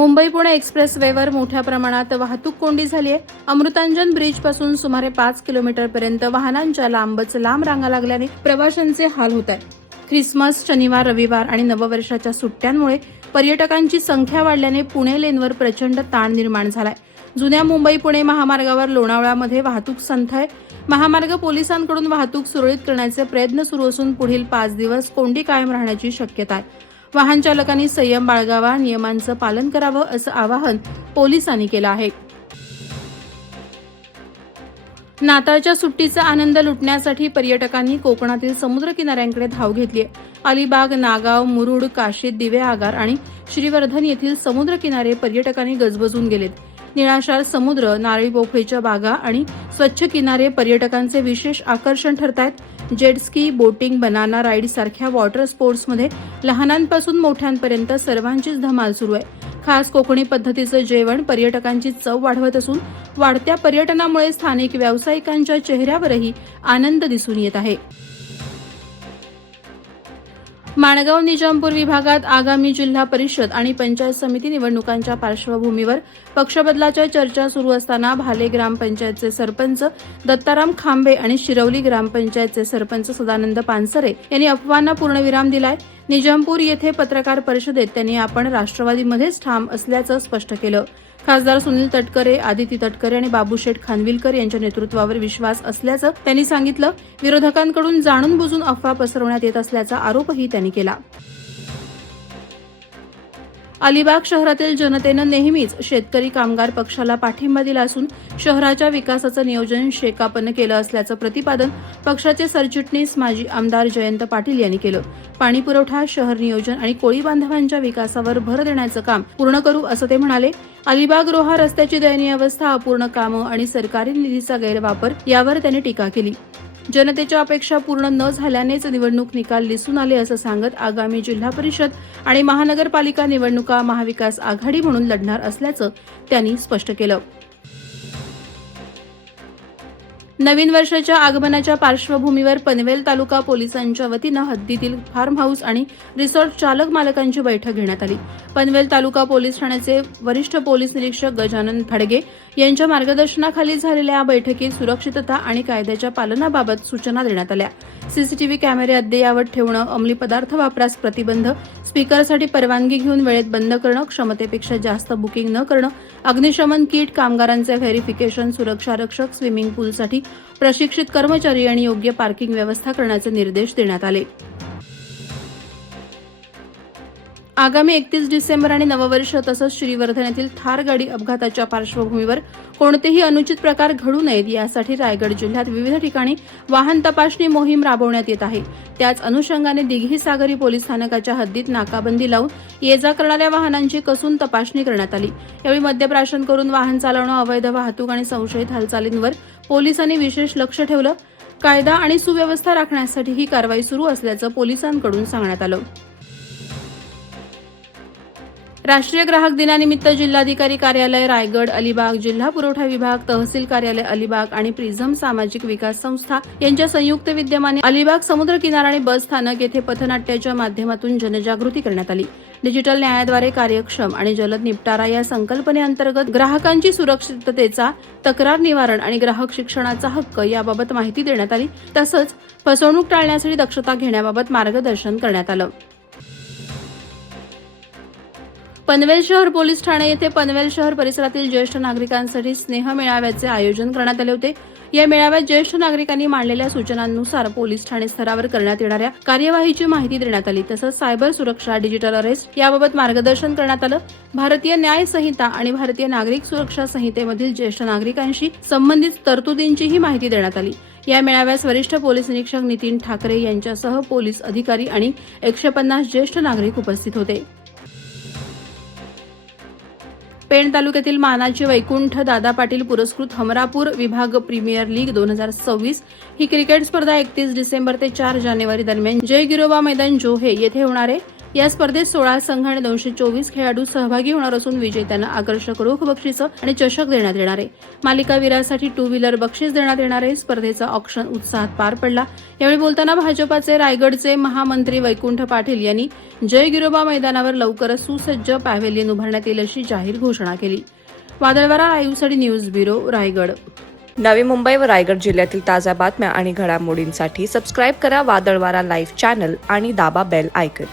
मुंबई-पुणे एक्सप्रेसवेवर मोठ्या प्रमाणात वाहतूक कोंडी झाली आहे. अमृतांजन ब्रिजपासून सुमारे 5 किलोमीटरपर्यंत वाहनांच्या लांबच लांब रांगा लागल्याने प्रवाशांचे हाल होत आहेत. ख्रिसमस, शनिवार, रविवार आणि नववर्षाच्या सुट्ट्यांमुळे पर्यटकांची संख्या वाढल्याने पुणे लेनवर प्रचंड ताण निर्माण झालाय. जुन्या मुंबई-पुणे महामार्गावर लोणावळ्यामध्ये वाहतूक संथ आहे. महामार्ग पोलिसांकडून वाहतूक सुरळीत करण्याचे प्रयत्न सुरू असून पुढील 5 दिवस कोंडी कायम राहण्याची शक्यता आहे. वाहन चालकांनी संयम बाळगावा, नियमांचं पालन करावं असं आवाहन पोलिसांनी केलं आहे. नाताळच्या सुट्टीचा आनंद लुटण्यासाठी पर्यटकांनी कोकणातील समुद्र किनाऱ्यांकडे धाव घेतली आहे. अलिबाग, नागाव, मुरुड, काशीद, दिवेआगार आणि श्रीवर्धन येथील समुद्र किनारे पर्यटकांनी गजबजून गेलेत. निळाशार समुद्र, नारळी पोफळीच्या बागा आणि स्वच्छ किनारे पर्यटकांचे विशेष आकर्षण ठरतायत. जेटस्की, बोटिंग, बनाना राईड सारख्या वॉटर स्पोर्ट्समध्ये लहानांपासून मोठ्यांपर्यंत सर्वांचीच धमाल सुरू आहे. खास कोकणी पद्धतीचं जेवण पर्यटकांची चव वाढवत असून वाढत्या पर्यटनामुळे स्थानिक व्यावसायिकांच्या चेहऱ्यावरही आनंद दिसून येत आहे. माणगाव निजामपूर विभागात आगामी जिल्हा परिषद आणि पंचायत समिती निवडणुकांच्या पार्श्वभूमीवर पक्षबदलाच्या चर्चा सुरू असताना भाले ग्रामपंचायतचे सरपंच दत्ताराम खांबे आणि शिरवली ग्रामपंचायतचे सरपंच सदानंद पानसरे यांनी अफवांना पूर्णविराम दिलाय. निजामपूर येथे पत्रकार परिषदेत त्यांनी आपण राष्ट्रवादीमध्येच ठाम असल्याचं स्पष्ट केलं. खासदार सुनील तटकरे, आदिती तटकरे आणि बाबूशेठ खानविलकर यांच्या नेतृत्वावर विश्वास असल्याचं त्यांनी सांगितलं. विरोधकांकडून जाणून बुजून अफवा पसरवण्यात येत असल्याचा आरोपही त्यांनी केला. अलिबाग शहरातील जनतेनं नेहमीच शेतकरी कामगार पक्षाला पाठिंबा दिला असून शहराच्या विकासाचं नियोजन शेकापनं केलं असल्याचं प्रतिपादन पक्षाचे सरचिटणीस माजी आमदार जयंत पाटील यांनी केलं. पाणी पुरवठा, शहर नियोजन आणि कोळी बांधवांच्या विकासावर भर देण्याचं काम पूर्ण करू असं ते म्हणाले. अलिबाग रोहा रस्त्याची दयनीय अवस्था, अपूर्ण कामं आणि सरकारी निधीचा गैरवापर यावर त्यांनी टीका केली. जनतेच्या अपेक्षा पूर्ण न झाल्यानेच निवडणूक निकाल दिसून आले असं सांगत आगामी जिल्हा परिषद आणि महानगरपालिका निवडणुका महाविकास आघाडी म्हणून लढणार असल्याचं त्यांनी स्पष्ट केलं. नवीन वर्षाच्या आगमनाच्या पार्श्वभूमीवर पनवेल तालुका पोलिसांच्या वतीनं हद्दीतील फार्म हाऊस आणि रिसॉर्ट चालक मालकांची बैठक घेण्यात आली. पनवेल तालुका पोलीस ठाण्याचे वरिष्ठ पोलीस निरीक्षक गजानन भाडगे यांच्या मार्गदर्शनाखाली झालेल्या या बैठकीत सुरक्षितता आणि कायद्याच्या पालनाबाबत सूचना देण्यात आल्या. सीसीटीव्ही कॅमेरे अद्ययावत ठेवणं, अंमली पदार्थ वापरास प्रतिबंध, स्पीकरसाठी परवानगी घेऊन वेळेत बंद करणं, क्षमतेपेक्षा जास्त बुकिंग न करणं, अग्निशमन किट, कामगारांचे व्हेरिफिकेशन, सुरक्षा रक्षक, स्विमिंग पूलसाठी प्रशिक्षित कर्मचारी आणि योग्य पार्किंग व्यवस्था करण्याचे निर्देश देण्यात आले. आगामी 31 डिसेंबर आणि नववर्ष तसंच श्रीवर्धन येथील थार गाडी अपघाताच्या पार्श्वभूमीवर कोणतेही अनुचित प्रकार घडू नयेत यासाठी रायगड जिल्ह्यात विविध ठिकाणी वाहन तपासणी मोहीम राबवण्यात येत आहे. त्याच अनुषंगाने दिघी सागरी पोलीस स्थानकाच्या हद्दीत नाकाबंदी लावून ये-जा करणाऱ्या वाहनांची कसून तपासणी करण्यात आली. यावेळी मद्यप्राशन करून वाहन चालवणं, अवैध वाहतूक आणि संशयित हालचालींवर पोलिसांनी विशेष लक्ष ठेवलं. कायदा आणि सुव्यवस्था राखण्यासाठी ही कारवाई सुरू असल्याचं पोलिसांकडून सांगण्यात आलं. राष्ट्रीय ग्राहक दिनानिमित्त जिल्हाधिकारी कार्यालय रायगड, अलिबाग, जिल्हा पुरवठा विभाग, तहसील कार्यालय अलिबाग आणि प्रिझम सामाजिक विकास संस्था यांच्या संयुक्त विद्यमाने अलिबाग समुद्र किनारा आणि बस स्थानक येथे पथनाट्याच्या माध्यमातून जनजागृती करण्यात आली. डिजिटल न्यायाद्वारे कार्यक्षम आणि जलद निपटारा या संकल्पनेअंतर्गत ग्राहकांची सुरक्षिततेचा, तक्रार निवारण आणि ग्राहक शिक्षणाचा हक्क याबाबत माहिती देण्यात आली. तसंच फसवणूक टाळण्यासाठी दक्षता घेण्याबाबत मार्गदर्शन करण्यात आलं. पनवेल शहर पोलीस ठाणे येथे पनवेल शहर परिसरातील ज्येष्ठ नागरिकांसाठी स्नेह मेळाव्याचे आयोजन करण्यात आले होते. या मेळाव्यात ज्येष्ठ नागरिकांनी मांडलेल्या सूचनांनुसार पोलीस ठाणे स्तरावर करण्यात येणाऱ्या कार्यवाहीची माहिती देण्यात आली. तसंच सायबर सुरक्षा, डिजिटल अरेस्ट याबाबत मार्गदर्शन करण्यात आलं. भारतीय न्याय संहिता आणि भारतीय नागरिक सुरक्षा संहितेमधील ज्येष्ठ नागरिकांशी संबंधित तरतुदींचीही माहिती देण्यात आली. या मेळाव्यास वरिष्ठ पोलीस निरीक्षक नितीन ठाकरे यांच्यासह पोलीस अधिकारी आणि 150 ज्येष्ठ नागरिक उपस्थित होते. पेण तालुक्यातील मानाची वैकुंठ दादा पाटील पुरस्कृत हमरापूर विभाग प्रीमियर लीग 2026 ही क्रिकेट स्पर्धा 31 डिसेंबर ते 4 जानेवारी दरम्यान जय गिरोबा मैदान जोहे येथे होणार आहे. या स्पर्धेत 16 संघ आणि 224 खेळाडू सहभागी होणार असून विजेत्यांना आकर्षक रोख बक्षिसं आणि चषक देण्यात येणार आहे. मालिकावीरासाठी 2 व्हीलर बक्षीस देण्यात येणार आहे. स्पर्धेचा ऑक्शन उत्साहात पार पडला. यावेळी बोलताना भाजपाचे रायगडचे महामंत्री वैकुंठ पाटील यांनी जय गिरोबा मैदानावर लवकरच सुसज्ज पॅव्हेलियन उभारण्यात येईल अशी जाहीर घोषणा केली. वादळवारा लाईव्हसाठी न्यूज ब्युरो, रायगड. नवी मुंबई व रायगड जिल्ह्यातील ताज्या बातम्या आणि घडामोडींसाठी सबस्क्राईब करा वादळवारा लाईव्ह चॅनल आणि दाबा बेल आयकॉन.